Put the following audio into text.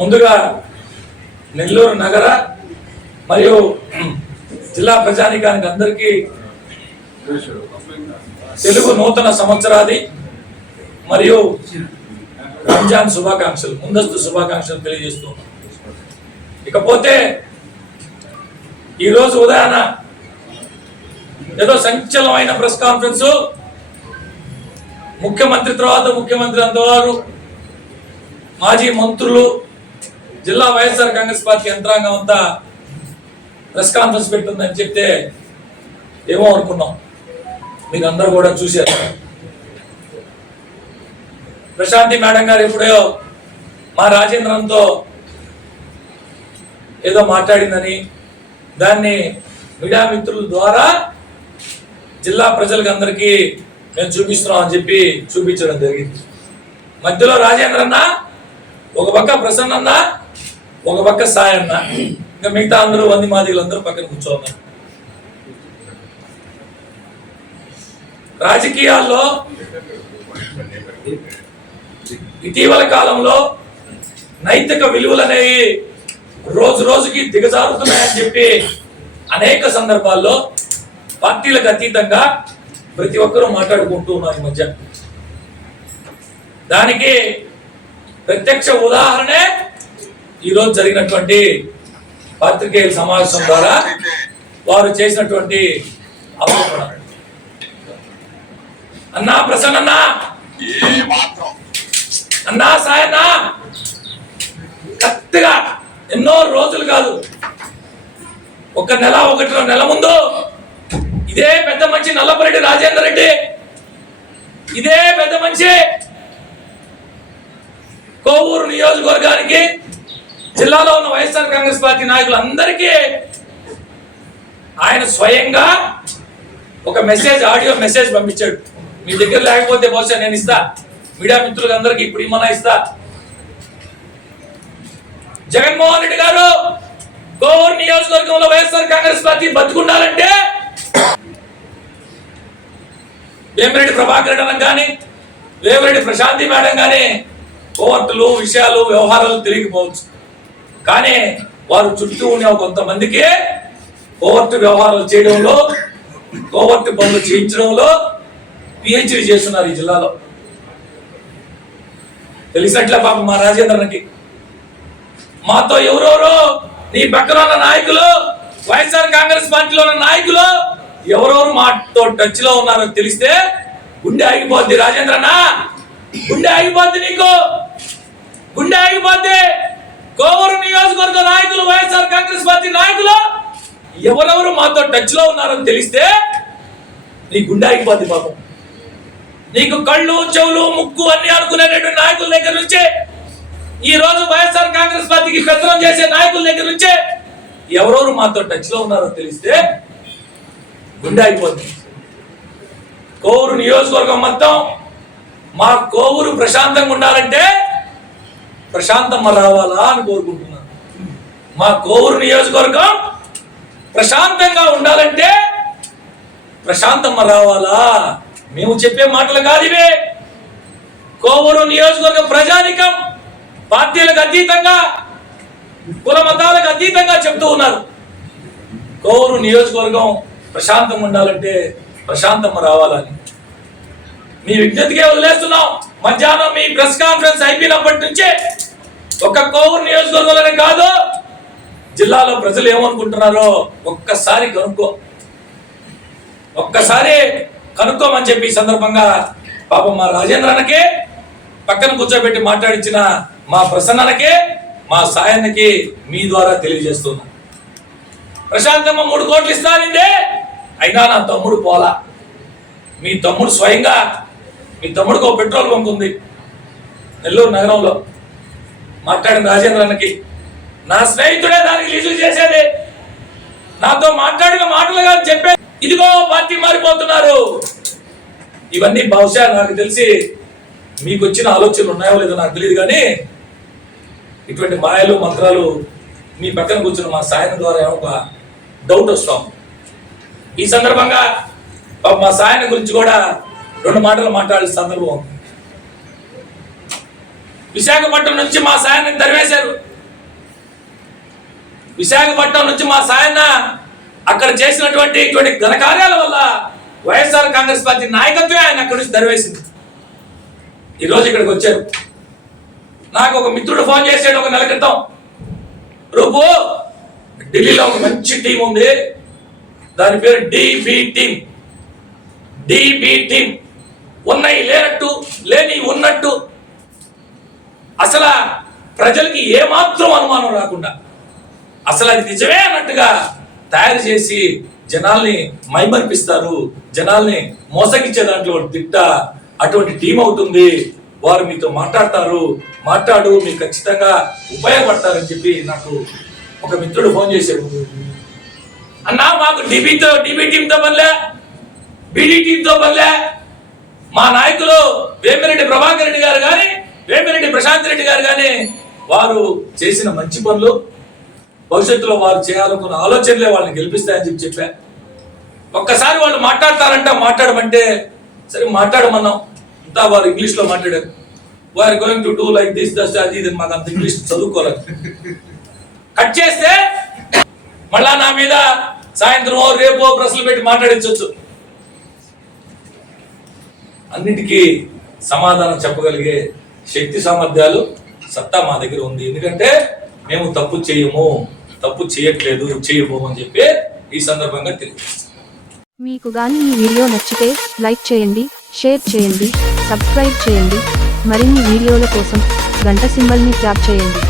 ముందుగా నెల్లూరు నగర మరియు జిల్లా ప్రజానికానికి అందరికీ తెలుగు నూతన సంవత్సరాది మరియు రంజాన్ శుభాకాంక్షలు ముందస్తు శుభాకాంక్షలు తెలియజేస్తున్నాం ఇకపోతే ఈరోజు ఉదయాన ఏదో సంచలనమైన ప్రెస్ కాన్ఫరెన్స్. ముఖ్యమంత్రి తర్వాత ముఖ్యమంత్రి అంతవారు మాజీ మంత్రులు జిల్లా వైఎస్ఆర్ కాంగ్రెస్ పార్టీ యంత్రాంగం అంతా ప్రెస్ కాన్ఫరెన్స్ పెట్టిందని చెప్తే ఏమో అనుకున్నాం. మీరు అందరూ కూడా చూశారు. ప్రశాంతి మేడం గారు ఎప్పుడో మా రాజేంద్రంతో ఏదో మాట్లాడిందని దాన్ని మీడియా మిత్రుల ద్వారా జిల్లా ప్రజలకు అందరికీ మేము చూపిస్తున్నాం అని చెప్పి చూపించడం జరిగింది. మధ్యలో రాజేంద్ర అన్న ఒక పక్క ప్రసన్న ఒక పక్క సాయి అన్న ఇంకా మిగతా అందరూ వంది మాదిగలు అందరూ పక్కన కూర్చోన్నారు. రాజకీయాల్లో ఇటీవల కాలంలో నైతిక విలువలు అనేవి రోజు రోజుకి దిగజారుతున్నాయని చెప్పి అనేక సందర్భాల్లో పార్టీలకు అతీతంగా ప్రతి ఒక్కరూ మాట్లాడుకుంటూ ఉన్నారు ఈ మధ్య. దానికి ప్రత్యక్ష ఉదాహరణే ఈరోజు జరిగినటువంటి పాత్రికేయుల సమావేశం ద్వారా వారు చేసినటువంటి అవసరం అన్నా ప్రసన్న అన్నా. అన్నా సాయన్నా. కరెక్ట్గా ఎన్నో రోజులు కాదు. ఒక నెల ఒకటి నెల ముందు ఇదే పెద్ద మంచి నల్లపరెడ్డి రాజేందర్ రెడ్డి. ఇదే పెద్ద మంచి కోవూరు నియోజకవర్గానికి జిల్లాలో ఉన్న వైఎస్ఆర్ కాంగ్రెస్ పార్టీ నాయకులందరికీ ఆయన స్వయంగా ఒక మెసేజ్ ఆడియో మెసేజ్ పంపించాడు. మీ దగ్గర లేకపోతే బహుశా నేను ఇస్తా. మీడియా మిత్రులకు అందరికి ఇప్పుడు ఇమ్మన్నా ఇస్తా. జగన్మోహన్ రెడ్డి గారు కోవూరు నియోజకవర్గంలో వైఎస్ఆర్ కాంగ్రెస్ పార్టీ బతుకుండాలంటే వేమిరెడ్డి ప్రభాకర్ రెడ్డి కానీ వేమిరెడ్డి ప్రశాంతి మేడం కానీ కోర్టులు విషయాలు వ్యవహారాలు తిరిగిపోవచ్చు. కానీ వారు చుట్టూ ఉన్న కొంతమందికి కోవర్టు వ్యవహారాలు చేయడంలో కోవర్టు పనులు చేయించడంలో పిహెచ్డి చేస్తున్నారు ఈ జిల్లాలో. తెలిసినట్లే పాపం మా రాజేంద్రకి. మాతో ఎవరెవరో నీ పక్కన ఉన్న నాయకులు వైఎస్ఆర్ కాంగ్రెస్ పార్టీలో ఉన్న నాయకులు ఎవరెవరు మాతో టచ్లో ఉన్నారో తెలిస్తే గుండె ఆగిపోద్ది రాజేంద్రనా? గుండె ఆగిపోద్ది నీకు. గుండె ఆగిపోద్ది. కోవూరు నియోజకవర్గ నాయకులు వైఎస్ఆర్ కాంగ్రెస్ పార్టీ నాయకులు ఎవరెవరు మాతో టచ్లో ఉన్నారని తెలిస్తే నీ గుండె ఆగిపోద్ది పాపం. నీకు కళ్ళు చెవులు ముక్కు అన్ని అనుకునేటువంటి నాయకుల దగ్గర నుంచి ఈ రోజు వైఎస్ఆర్ కాంగ్రెస్ పార్టీకి పెత్తనం చేసే నాయకుల దగ్గర నుంచే ఎవరెవరు మాతో టచ్లో ఉన్నారో తెలిస్తే గుండె అయిపోతుంది కోవూరు నియోజకవర్గం మొత్తం మా కోవూరు ప్రశాంతంగా ఉండాలంటే ప్రశాంతమ్మ రావాలా అని కోరుకుంటున్నాను. మా కోవూరు నియోజకవర్గం ప్రశాంతంగా ఉండాలంటే ప్రశాంతమ్మ రావాలా? మేము చెప్పే మాటలు కాదు ఇవే కోవూరు నియోజకవర్గ ప్రజానికం పార్టీలకు అతీతంగా కుల మతాలకు అతీతంగా చెప్తూ ఉన్నారు. కోవూరు నియోజకవర్గం ప్రశాంతంగా ఉండాలంటే ప్రశాంతమ్మ రావాలని. మీ విజ్ఞతకే వదిలేస్తున్నాం. మధ్యాహ్నం మీ ప్రెస్ కాన్ఫరెన్స్ అయిపోయినప్పటి నుంచే ఒక్క కోవూరు నియోజకవర్గంలోనే కాదు జిల్లాలో ప్రజలు ఏమనుకుంటున్నారో ఒక్కసారి కనుక్కో. ఒక్కసారి కనుక్కోమని చెప్పి ఈ సందర్భంగా పాపం మా రాజేంద్రనకే పక్కన కూర్చోబెట్టి మాట్లాడించిన మా ప్రసన్ననకే మా సాయన్నకి మీ ద్వారా తెలియజేస్తున్నా. ప్రశాంతమ్మ మూడు కోట్లు ఇస్తానండి అయినా నా తమ్ముడు పోలా. మీ తమ్ముడు స్వయంగా మీ తమ్ముడికి ఒక పెట్రోల్ బంక్ ఉంది. నెల్లూరు నగరంలో మాట్లాడిన రాజేంద్ర అన్నకి నా స్నేహితుడే దానికి లీజు చేసేది. నాతో మాట్లాడిన మాటలుగా చెప్పే ఇదిగో పార్టీ మారిపోతున్నారు. ఇవన్నీ బహుశా నాకు తెలిసి మీకు వచ్చిన ఆలోచనలు ఉన్నాయో లేదో నాకు తెలియదు కానీ ఇటువంటి మాయలు మంత్రాలు మీ పక్కన కూర్చున్న మా సాయం ద్వారా ఏమో ఒక డౌట్ వస్తాం ఈ సందర్భంగా మా సాయన గురించి కూడా రెండు మాటలు మాట్లాడే సందర్భం ఉంది. విశాఖపట్నం నుంచి మా సాయాన్ని తరివేశారు విశాఖపట్నం నుంచి మా సాయన్న అక్కడ చేసినటువంటి ఇటువంటి ఘనకార్యాల వల్ల వైఎస్ఆర్ కాంగ్రెస్ పార్టీ నాయకత్వమే ఆయన అక్కడి నుంచి దరివేసింది ఈరోజు ఇక్కడికి వచ్చారు. నాకు ఒక మిత్రుడు ఫోన్ చేశాడు ఒక నెల క్రితం. రూపు ఢిల్లీలో ఒక మంచి టీం ఉంది. దాని పేరు డిబి టీం. DB team. ఉన్నాయి లేనట్టు లేని ఉన్నట్టు. అసలు ప్రజలకి ఏమాత్రం అనుమానం రాకుండా అసలు అది నిజమే అన్నట్టుగా తయారు చేసి జనాల్ని మైమర్పిస్తారు జనాల్ని మోసగించే దాంట్లో దిట్ట అటువంటి టీం అవుతుంది వారు మీతో మాట్లాడతారు మాట్లాడు మీరు ఖచ్చితంగా ఉపయోగపడతారని చెప్పి నాకు ఒక మిత్రుడు ఫోన్ చేశాడు. అన్నా మాకు డిబితో డిబి టీంతో పనిలే బీడీ టీంతో పనిలే మా నాయకులు వేమిరెడ్డి ప్రభాకర్ రెడ్డి గారు కానీ వేమిరెడ్డి ప్రశాంత్ రెడ్డి గారు కానీ వారు చేసిన మంచి పనులు భవిష్యత్తులో వారు చేయాలనుకున్న ఆలోచనలే వాళ్ళని గెలిపిస్తాయని చెప్పి చెప్పా. ఒక్కసారి వాళ్ళు మాట్లాడతారంట మాట్లాడమంటే సరే మాట్లాడమన్నాం. అంతా వారు ఇంగ్లీష్లో మాట్లాడారు. వారు going to do like this thus అది ఇది? మాకు అంత ఇంగ్లీష్ చదువుకోలేదు. కట్ చేస్తే మళ్ళా నా మీద సాయంత్రం రేపో ప్రశ్నలు పెట్టి మాట్లాడించవచ్చు అన్నిటికీ సమాధానం చెప్పగలిగే శక్తి సామర్థ్యాలు సత్తా మా దగ్గర ఉంది. ఎందుకంటే మేము తప్పు చేయము తప్పు చేయట్లేదు చేయము అని చెప్పి ఈ సందర్భంగా తెలియజేస్తాం మీకు గాని ఈ వీడియో నచ్చితే లైక్ చేయండి షేర్ చేయండి సబ్స్క్రైబ్ చేయండి. మరిన్ని వీడియోల కోసం గంట సింబల్ని ట్యాప్ చేయండి.